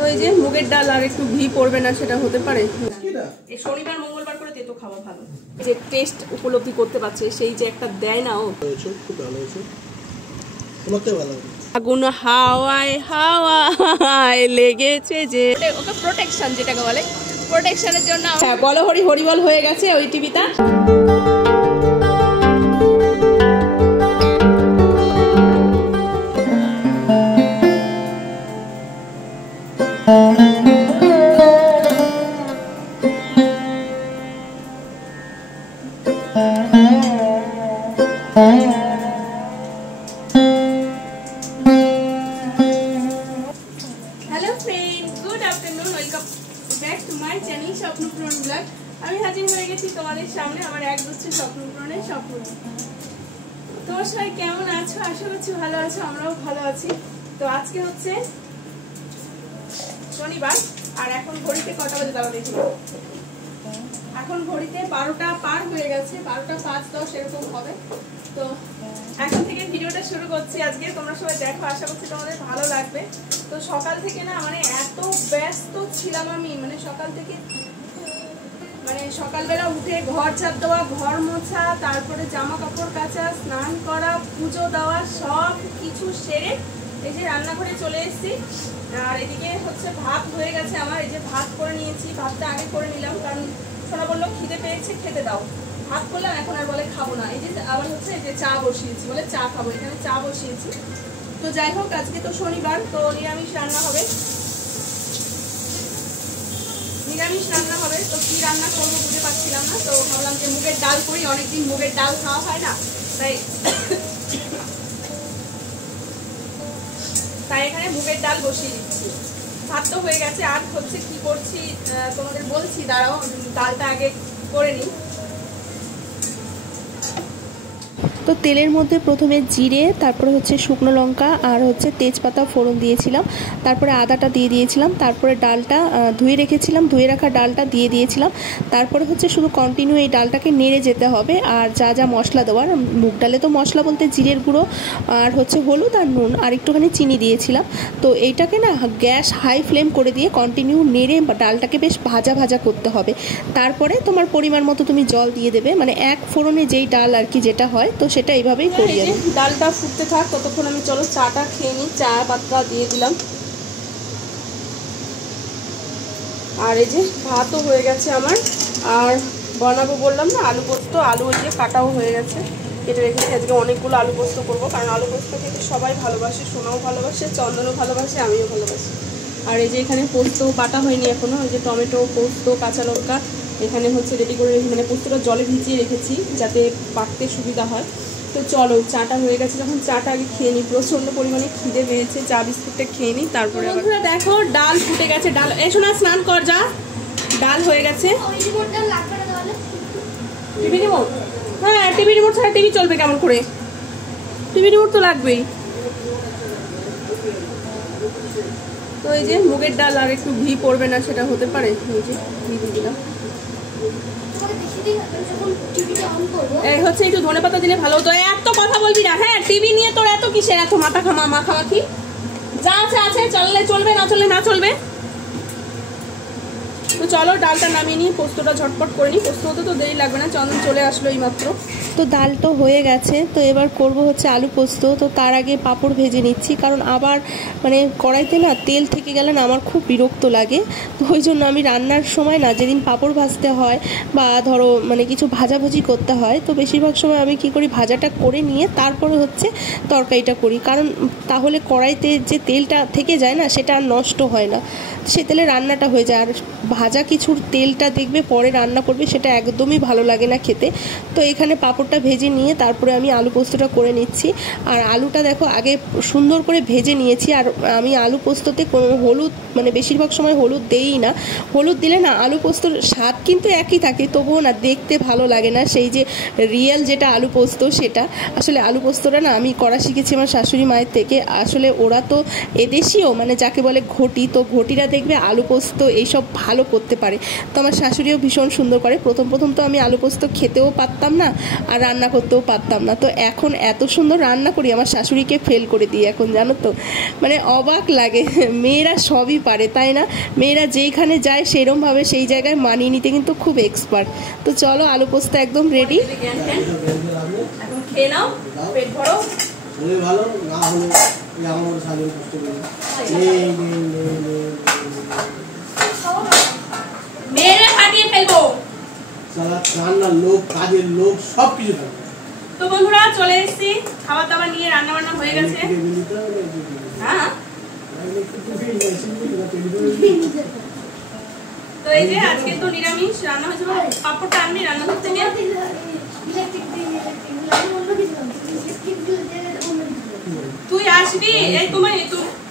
তো এই যে মুগের ডাল আর একটু ঘি পড়বে না সেটা হতে পারে। এই শনিবার মঙ্গলবার করে তেতো খাওয়া ভালো, যে টেস্ট উপলব্ধি করতে পারছে সেই যে একটা দেয় না ও। খুব ভালো হয়েছে, তোমাকে ভালো হবে। আগুন হাওয়ায় হাওয়ায় লেগেছে যে ওকে প্রোটেকশন যেটাকে বলে, প্রোটেকশনের জন্য বলো হরি হরিবল হয়ে গেছে ওই টিভিটা। Hello friend, good afternoon, welcome back to my channel Swapnapuran blog. আমি হাজির হয়ে গেছি তোমাদের সামনে আমার এক গুচ্ছ স্বপ্নপূরণের স্বপ্ন। তোমরা সবাই কেমন আছো? আশা করছি ভালো আছো, আমরাও ভালো আছি। তো আজকে হচ্ছে শনিবার আর এখন ঘড়িতে কটা বাজে দাঁড়া দেখি, এখন ঘড়িতে 12টা পার হয়ে গেছে, 12টা 5-10 এরকম হবে। তো এখন থেকে ভিডিওটা শুরু করছি আজকে, তোমরা সবাই দেখো, আশা করছি তোমাদের ভালো লাগবে। তো সকাল থেকে না মানে এত ব্যস্ত ছিলাম আমি, মানে সকাল থেকে মানে সকালবেলা উঠে ঘর ঝাড় দেওয়া, ঘর মোছা, তারপরে জামা কাপড় কাচা, স্নান করা, পুজো দেওয়া, সব কিছু সেরে এই যে রান্নাঘরে চলে এসেছি। আর এদিকে হচ্ছে ভাত হয়ে গেছে আমার, এই যে ভাত করে নিয়েছি, ভাতটা আগে করে নিলাম কারণ সোনা বললো খিদে পেয়েছে খেতে দাও। ভাত করলাম, এখন আর বলে খাবো না। এই যে আবার হচ্ছে এই যে চা বসিয়েছি, বলে চা খাবো, এখানে চা বসিয়েছি। তো যাই হোক, আজকে তো শনিবার, তো নিরামিষ রান্না হবে, নিরামিষ রান্না হবে। তো কি রান্না করবো বুঝতে পারছিলাম না, তো ভাবলাম যে মুগের ডাল করি, অনেকদিন মুগের ডাল খাওয়া হয় না, তাই এখানে মুগের ডাল বসিয়ে দিচ্ছি। ভাত তো হয়ে গেছে, আর হচ্ছে কি করছি তোমাদের বলছি, দাঁড়াও ডালটা আগে করে নিই। তো তেলের মধ্যে প্রথমে জিরে, তারপরে হচ্ছে শুকনো লঙ্কা আর হচ্ছে তেজপাতা ফোড়ন দিয়েছিলাম, তারপরে আদাটা দিয়ে দিয়েছিলাম, তারপরে ডালটা ধুয়ে রেখেছিলাম, ধুয়ে রাখা ডালটা দিয়ে দিয়েছিলাম। তারপরে হচ্ছে শুধু কন্টিনিউ এই ডালটাকে নেড়ে যেতে হবে। আর যা যা মশলা দেওয়ার, মুগ ডালে তো মশলা বলতে জিরের গুঁড়ো আর হচ্ছে হলুদ আর নুন আর একটুখানি চিনি দিয়েছিলাম। তো এইটাকে না গ্যাস হাই ফ্লেম করে দিয়ে কন্টিনিউ নেড়ে ডালটাকে বেশ ভাজা ভাজা করতে হবে। তারপরে তোমার পরিমাণ মতো তুমি জল দিয়ে দেবে, মানে এক ফোড়নে যেই ডাল আর কি যেটা হয়, তো সেটা এইভাবেই করি। ডালটা ফুটতে থাক, ততক্ষণ আমি চলো চাটা খেয়ে নিই। চা পাতা দিয়ে দিলাম, আর এই যে ভাতও হয়ে গেছে আমার। আর বানাবো বললাম না আলু পোস্ত, আলু ওই যে কাটাও হয়ে গেছে, কেটে রেখেছি। আজকে অনেকগুলো আলু পোস্ত করবো, কারণ আলু পোস্ত খেতে সবাই ভালোবাসে, সোনাও ভালোবাসে, চন্দনও ভালোবাসে, আমিও ভালোবাসি। আর এই যে এখানে পোস্ত বাটা হয়নি এখনো, ওই যে টমেটো, পোস্ত, কাঁচা লঙ্কা এখানে হচ্ছে রেডি করে রেখে, মানে পোস্তটা জলে ভিজিয়ে রেখেছি যাতে বাটতে সুবিধা হয়। তো চলো চাটা হয়ে গেছে, যখন চাটা আগে খেয়ে নিই, প্রচণ্ড পরিমাণে খিদে পেয়েছে, চা বিস্কুটটা খেয়ে নিই তারপরে। বন্ধুরা দেখো ডাল ফুটে গেছে, ডাল এসো না স্নান কর যা, ডাল হয়ে গেছে। TV remote? হ্যাঁ টিভি রিমোট ছাড়া টিভি চলবে কেমন করে? টিভি রিমোট তো লাগবেই। তো এই যে মুগের ডাল আর একটু ঘি পড়বে না সেটা হতে পারে, এই যে ঘি দিয়ে দিলাম। এই হচ্ছে একটু ধনেপাতা দিলে ভালো হতো। এত কথা বলবি না, হ্যাঁ টিভি নিয়ে তোর এত কিসের এত মাখামাখি? যা আছে আছে, চললে চলবে, না চললে না চলবে। তো চলো ডালটা নামিয়ে নিয়ে পোস্তটা ঝটপট করে নিই, পোস্ত হতে তো দেরি লাগবে না, চন্দন চলে আসলো এই মাত্র। তো ডাল তো হয়ে গেছে, তো এবার করব হচ্ছে আলু পোস্ত। তো তার আগে পাঁপড় ভেজে নিচ্ছি, কারণ আবার মানে কড়াইতে না তেল থেকে গেলে না আমার খুব বিরক্ত লাগে। তো ওই জন্য আমি রান্নার সময় না যেদিন পাঁপড় ভাজতে হয় বা ধরো মানে কিছু ভাজাভুজি করতে হয়, তো বেশিরভাগ সময় আমি কি করি ভাজাটা করে নিয়ে তারপরে হচ্ছে তরকারিটা করি, কারণ তাহলে কড়াইতে যে তেলটা থেকে যায় না সেটা আর নষ্ট হয় না, সে তেলে রান্নাটা হয়ে যায়। আর ভাজা কিছুর তেলটা দেখবে পরে রান্না করবে, সেটা একদমই ভালো লাগে না খেতে। তো এখানে পাঁপড়টা ভেজে নিয়ে তারপরে আমি আলু পোস্তটা করে নিচ্ছি। আর আলুটা দেখো আগে সুন্দর করে ভেজে নিয়েছি। আর আমি আলু পোস্ততে কোনো হলুদ, মানে বেশিরভাগ সময় হলুদ দেই না, হলুদ দিলে না আলু পোস্তর স্বাদ কিন্তু একই থাকে, তবুও না দেখতে ভালো লাগে না সেই যে রিয়েল যেটা আলু পোস্ত সেটা। আসলে আলু পোস্তটা না আমি করা শিখেছি আমার শাশুড়ি মায়ের থেকে। আসলে ওরা তো এদেশীয়, মানে যাকে বলে ঘটি, তো ঘটিরা দেখবে আলু পোস্ত এইসব ভালো করতে করতে পারে। তো আমার শাশুড়িও ভীষণ সুন্দর করে। প্রথম তো আমি আলু পোস্ত খেতেও পারতাম না আর রান্না করতেও পারতাম না, তো এখন এত সুন্দর রান্না করি আমার শাশুড়িকে ফেল করে দিই এখন, জানো তো, মানে অবাক লাগে। মেয়েরা সবই পারে তাই না, মেয়েরা যেইখানে যায় সেরমভাবে সেই জায়গায় মানিয়ে নিতে কিন্তু খুব এক্সপার্ট। তো চলো আলু পোস্ত একদম রেডি। এখন খেয়ে নাও, পেট ভরো। হলে ভালো, না হলে আমার সাজের কষ্ট করে মেরে ফাটিয়ে ফেলবো। সারা রান্নার লোক, কাজের লোক, সব কিছু থাকে। তো বন্ধুরা চলে এসেছি, খাবার দাবার নিয়ে রান্না বান্না হয়ে গেছে। হ্যাঁ তো এই যে আজকে তো নিরামিষ রান্না হয়েছে। পাপড়টা আনবি রান্নাঘর থেকে? তুই আসবি, এই তোমার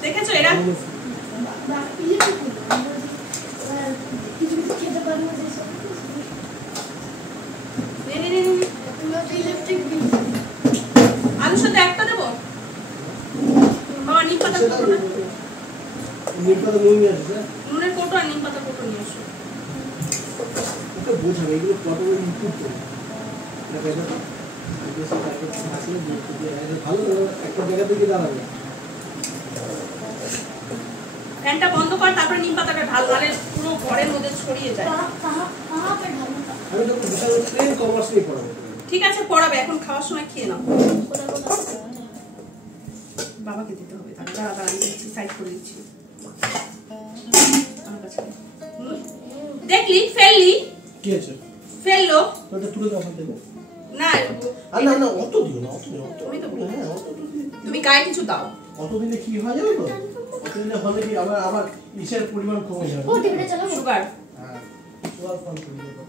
দেখেছো এরা আলুর সাথে একটা দেবো। বাবা নিম পাতা কোটো না, নুনের কোটো আর নিম পাতা কোটো নিয়ে এসো। ওকে বোঝাবে এগুলো কত ইনপুট ভালো একটা জায়গা থেকে দাঁড়াবে। ফ্যানটা বন্ধ কর, তারপরে নিম পাতাটা ঢাল, মানে পুরো ঘরের মধ্যে ছড়িয়ে যায়। আমি তো বিশাল ট্রেন কমার্স নিয়ে পড়াবো। ঠিক আছে পড়াবে, এখন খাওয়ার সময় খেয়ে নাও। বাবাকে দিতে হবে, দাঁড়া আমি দিচ্ছি, সাইড করে দিচ্ছি। দেখলি ফেললি, কি আছে ফেললো ওটা তুলে দাও হাতে না। না না অত দিও না, অত দিও, তুমি তো বলো, হ্যাঁ অত দিও। তুমি গায়ে কিছু দাও। অত দিলে কি হয় জানো তো, অত দিলে হলে কি আবার ইসের পরিমাণ কমে যাবে। ও টিভিটা চালাও, সুগার। হ্যাঁ সুগার কম করে দেবো,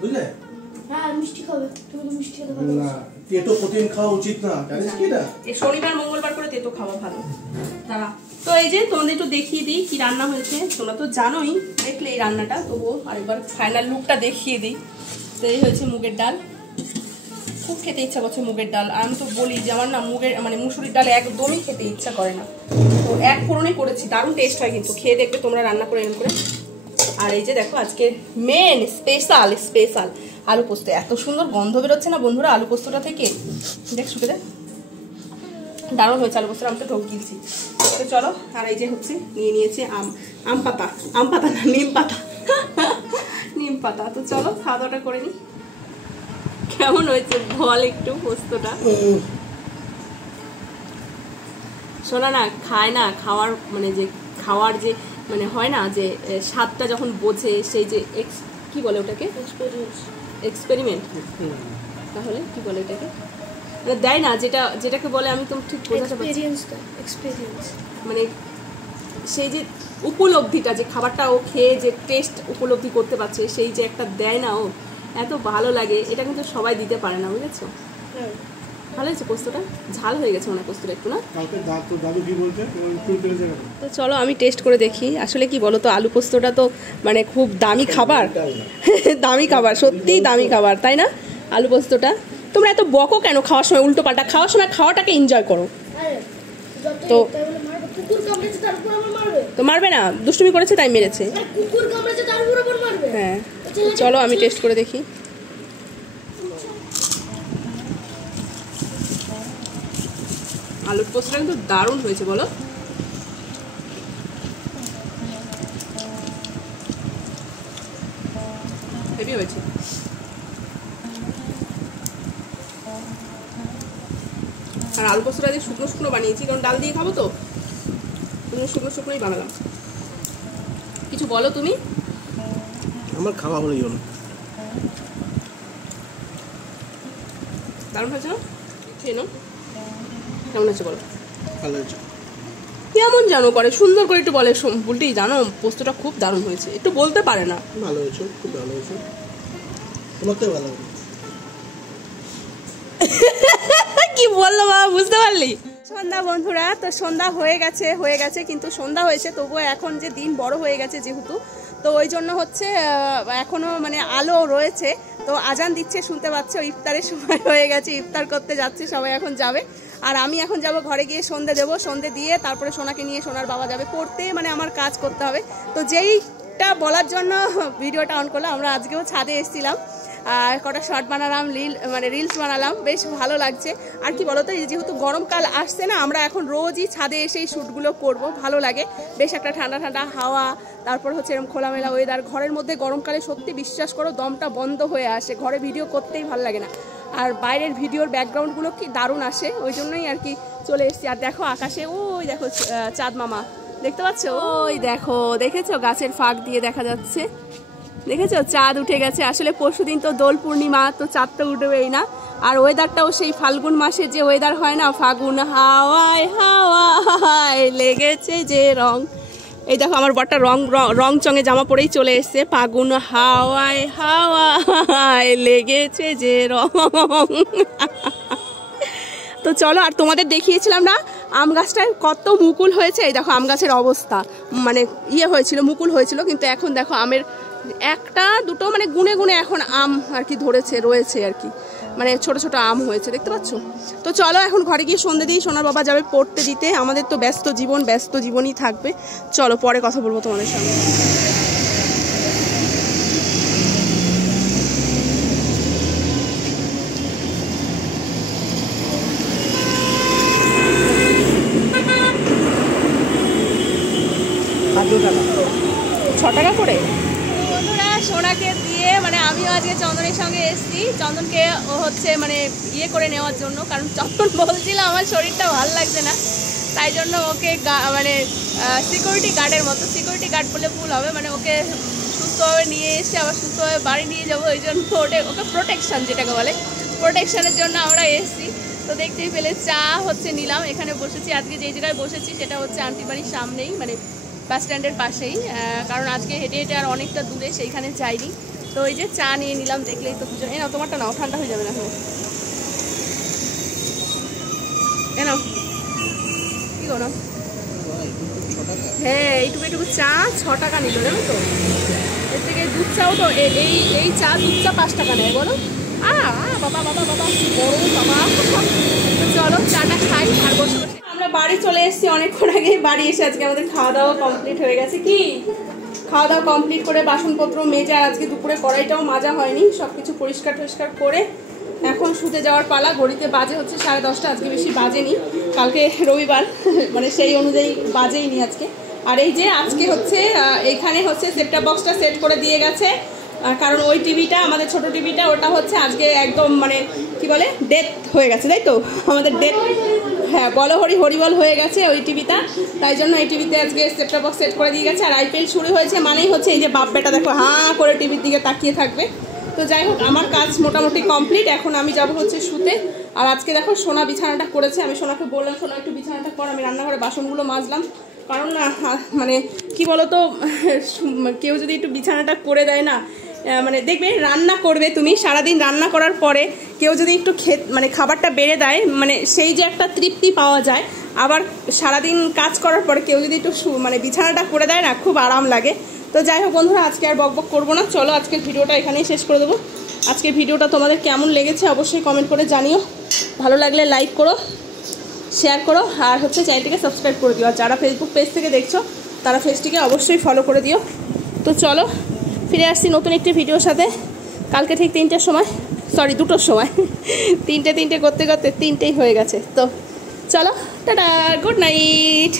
বুঝলে? হ্যাঁ মিষ্টি খাবে, তুমি তো মিষ্টি খেতে পারো না, তেতো প্রতিদিন খাওয়া উচিত না, জানিস কি না? এই শনিবার মঙ্গলবার করে তেতো খাওয়া ভালো। দাঁড়া, তো এই যে তোমাদের একটু দেখিয়ে দিই কি রান্না হয়েছে। তোমরা তো জানোই, দেখলে এই রান্নাটা, তবুও আরেকবার ফাইনাল লুকটা দেখিয়ে দিই। তো এই হয়েছে মুগের ডাল, খুব খেতে ইচ্ছা করছে মুগের ডাল। আর আমি তো বলি যে আমার না মুসুরির ডাল একদমই খেতে ইচ্ছা করে না, তো এক ফোড়নে করেছি, দারুণ টেস্ট হয় কিন্তু, খেয়ে দেখবে তোমরা রান্না করে এরকম করে। আর এই যে দেখো আজকে মেন স্পেশাল আলু পোস্ত। এত সুন্দর গন্ধ বেরোচ্ছে না বন্ধুরা আলু পোস্তটা থেকে, দেখ শুকে দেখ, দারুণ হয়েছে আলু পোস্তটা। আমি তো ঢোক গিয়েছি। তো চলো, আর এই যে হচ্ছে নিয়ে নিয়েছে আম পাতা না, নিম পাতা। তো চলো খাওয়া দাওয়াটা করে নিই। কেমন হয়েছে বল একটু পোস্তটা? শোনা না, খায় না, খাওয়ার যে হয় না যে স্বাদটা যখন বোঝে, সেই যে কি বলে ওটাকে, এক্সপেরিমেন্ট, তাহলে কি বলে এটাকে, দেয় না যেটাকে বলে, আমি তো ঠিক বোঝাতে পারছি, মানে সেই যে উপলব্ধিটা, যে খাবারটা ও খেয়ে যে টেস্ট উপলব্ধি করতে পারছে, সেই যে একটা দেয় না ও, এত ভালো লাগে। এটা কিন্তু সবাই দিতে পারে না, বুঝেছো? ভালো হয়েছে পোস্তটা, ঝাল হয়ে গেছে মনে হয় পোস্তটা একটু, না? তো চলো আমি টেস্ট করে দেখি। আসলে কি বলো তো, আলু পোস্তটা তো মানে খুব দামি খাবার, দামি খাবার, সত্যিই দামি খাবার, তাই না? আলু পোস্তটা তোমরা এত বকো কেন খাওয়ার সময়, উল্টো পাল্টা খাওয়ার সময় খাওয়াটাকে এনজয় করো। তো তো মারবে না, দুষ্টুমি করেছে তাই মেরেছে। হ্যাঁ চলো আমি টেস্ট করে দেখি। আলুর পোস্তটা কিন্তু দারুণ হয়েছে, বলো? হেভি হয়েছে। আর আলু পোস্তটা দিয়ে শুকনো বানিয়েছি, কারণ ডাল দিয়ে খাবো তো, শুকনোই বানালাম। কিছু বলো তুমি? আমার খাওয়া হলো না, দারুণ হয়েছে না? খেয়ে নাও, কেমন আছে বলো? ভালো হয়েছে। কেমন জানো করে, সুন্দর করে একটু বলে, বলতেই জানো পোস্তটা খুব দারুণ হয়েছে, একটু বলতে পারে না। ভালো হয়েছে, খুব ভালো হয়েছে, তোমাকে ভালো হবে। কি বললো বাবা, বুঝতে পারলি? সন্ধ্যা বন্ধুরা, তো সন্ধ্যা হয়ে গেছে, কিন্তু সন্ধ্যা হয়েছে তবুও এখন যে দিন বড় হয়ে গেছে যেহেতু, তো ওই জন্য হচ্ছে এখনো আলো রয়েছে। তো আজান দিচ্ছে, শুনতে পাচ্ছ, ইফতারের সময় হয়ে গেছে, ইফতার করতে যাচ্ছে সবাই, এখন যাবে। আর আমি এখন যাব ঘরে গিয়ে সন্ধে দেবো, সন্ধে দিয়ে তারপরে সোনাকে নিয়ে সোনার বাবা যাবে পড়তে, আমার কাজ করতে হবে। তো যেই এটা বলার জন্য ভিডিওটা অন করলাম। আমরা আজকেও ছাদে এসেছিলাম, আর কটা শর্ট বানালাম, রিলস বানালাম, বেশ ভালো লাগছে। আর কি বলতো, যেহেতু গরমকাল আসছে না, আমরা এখন রোজই ছাদে এসে এই শ্যুটগুলো করব, ভালো লাগে। বেশ একটা ঠান্ডা ঠান্ডা হাওয়া, তারপর হচ্ছে এরকম খোলামেলা ওয়েদার। ঘরের মধ্যে গরমকালে সত্যি বিশ্বাস করো দমটা বন্ধ হয়ে আসে, ঘরে ভিডিও করতেই ভালো লাগে না। আর বাইরের ভিডিওর ব্যাকগ্রাউন্ডগুলো কি দারুণ আসে, ওই জন্যই আর কি চলে এসেছি। আর দেখো আকাশে ওই দেখো চাঁদ মামা, দেখতে পাচ্ছ? ওই দেখো, দেখেছো গাছের ফাঁক দিয়ে দেখা যাচ্ছে, দেখেছো চাঁদ উঠে গেছে। আসলে পরশুদিন তো দোল পূর্ণিমা, তো চাঁদ তো উঠবেই না। আর ওয়েদারটাও সেই ফাল্গুন মাসের যে ওয়েদার হয় না, ফাগুন হাওয়ায় হাওয়ায় লেগেছে যে রং। এই দেখো আমার বরটা রং চঙে জামা পরেই চলে এসছে। ফাগুন হাওয়ায় হাওয়ায় লেগেছে যে রং। তো চলো, আর তোমাদের দেখিয়েছিলাম না আম গাছটায় কত মুকুল হয়েছে। এই দেখো আম গাছের অবস্থা, মানে হয়েছিল, মুকুল হয়েছিল, কিন্তু এখন দেখো আমের একটা দুটো মানে গুনে গুনে এখন আম আর কি রয়েছে আর কি, মানে ছোট ছোট আম হয়েছে, দেখতে পাচ্ছ? তো চলো এখন ঘরে গিয়ে সন্ধ্যে দিই, সোনার বাবা যাবে পড়তে দিতে। আমাদের তো ব্যস্ত জীবনই থাকবে। চলো পরে কথা বলবো তোমাদের সঙ্গে। টাকা করে বন্ধুরা সোনাকে দিয়ে, মানে আমিও আজকে চন্দনের সঙ্গে এসেছি। চন্দনকে ও হচ্ছে মানে করে নেওয়ার জন্য, কারণ চন্দন বলছিল আমার শরীরটা ভালো লাগছে না, তাই জন্য ওকে মানে সিকিউরিটি গার্ডের মতো, সিকিউরিটি গার্ড বলে ভুল হবে, মানে ওকে সুস্থভাবে নিয়ে এসে আবার সুস্থভাবে বাড়ি নিয়ে যাবো। ওই জন্য ওকে প্রোটেকশন যেটাকে বলে, প্রোটেকশনের জন্য আমরা এসেছি। তো দেখতেই পেলে চা হচ্ছে নিলাম, এখানে বসেছি। আজকে যেই জায়গায় বসেছি সেটা হচ্ছে আন্টি বাড়ির সামনেই, মানে বাস স্ট্যান্ডের পাশেই, কারণ আজকে হেঁটে হেঁটে আর অনেকটা দূরে, সেইখানে যাইনি। তো এই যে চা নিয়ে নিলাম, দেখলেই তো বুঝো। এই নাও তোমারটা নাও, ঠান্ডা হয়ে যাবে না। এ নাও, কি করো? হ্যাঁ এইটুকু চা 6 টাকা নিল, জানো তো? এর থেকে দুধ চাও তো, এই চা দুধ চা 5 টাকা নেয়, বলো? বাবা বাবা বাবা বড় বাবা। চলো চাটা খাই আর বসে বসে। আমরা বাড়ি চলে এসেছি অনেকক্ষণ আগে। বাড়ি এসে আজকে আমাদের খাওয়া দাওয়া কমপ্লিট হয়ে গেছে। কি খাওয়া দাওয়া কমপ্লিট করে বাসনপত্র মেজে, আর আজকে দুপুরে কড়াইটাও মাজা হয়নি, সবকিছু পরিষ্কার টরিষ্কার করে এখন শুতে যাওয়ার পালা। ঘড়িতে বাজে হচ্ছে 10:30, আজকে বেশি বাজেনি, কালকে রবিবার মানে সেই অনুযায়ী বাজেইনি আজকে। আর এই যে আজকে হচ্ছে এখানে হচ্ছে সেটটপ বক্সটা সেট করে দিয়ে গেছে, কারণ ওই টিভিটা, আমাদের ছোট টিভিটা, ওটা হচ্ছে আজকে একদম মানে কি বলে ডেথ হয়ে গেছে, তাই তো? আমাদের ডেথ, হ্যাঁ বলো হরিবল হয়ে গেছে ওই টিভিটা, তাই জন্য এই টিভিতে আজকে সেটটপ বক্স সেট করে দিয়ে গেছে। আর IPL শুরু হয়েছে মানেই হচ্ছে এই যে বাপ বেটা দেখো হাঁ করে টিভির দিকে তাকিয়ে থাকবে। তো যাই হোক, আমার কাজ মোটামুটি কমপ্লিট, এখন আমি যাব হচ্ছে শুতে। আর আজকে দেখো সোনা বিছানাটা করেছে, আমি সোনাকে বললাম সোনা একটু বিছানাটা কর, আমি রান্নাঘরে বাসনগুলো মাজলাম। কারণ না মানে কি বলতো, কেউ যদি একটু বিছানাটা করে দেয় না, মানে দেখবে রান্না করবে তুমি, সারাদিন রান্না করার পরে কেউ যদি একটু মানে খাবারটা বেড়ে দেয়, মানে সেই যে একটা তৃপ্তি পাওয়া যায়, আবার সারাদিন কাজ করার পরে কেউ যদি একটু মানে বিছানাটা করে দেয় না, খুব আরাম লাগে। তো যাই হোক বন্ধুরা, আজকে আর বকবক করবো না, চলো আজকের ভিডিওটা এখানেই শেষ করে দেবো। আজকের ভিডিওটা তোমাদের কেমন লেগেছে অবশ্যই কমেন্ট করে জানিও, ভালো লাগলে লাইক করো, শেয়ার করো, আর হচ্ছে চ্যানেলটিকে সাবস্ক্রাইব করে দিও। আর যারা ফেসবুক পেজ থেকে দেখছো তারা পেজটিকে অবশ্যই ফলো করে দিও। তো চলো ফিরে আসছি নতুন একটি ভিডিওর সাথে কালকে ঠিক 3টের সময়, সরি 2টোর সময়। 3টে করতে করতে 3টেই হয়ে গেছে। তো চলো টাটা, গুড নাইট।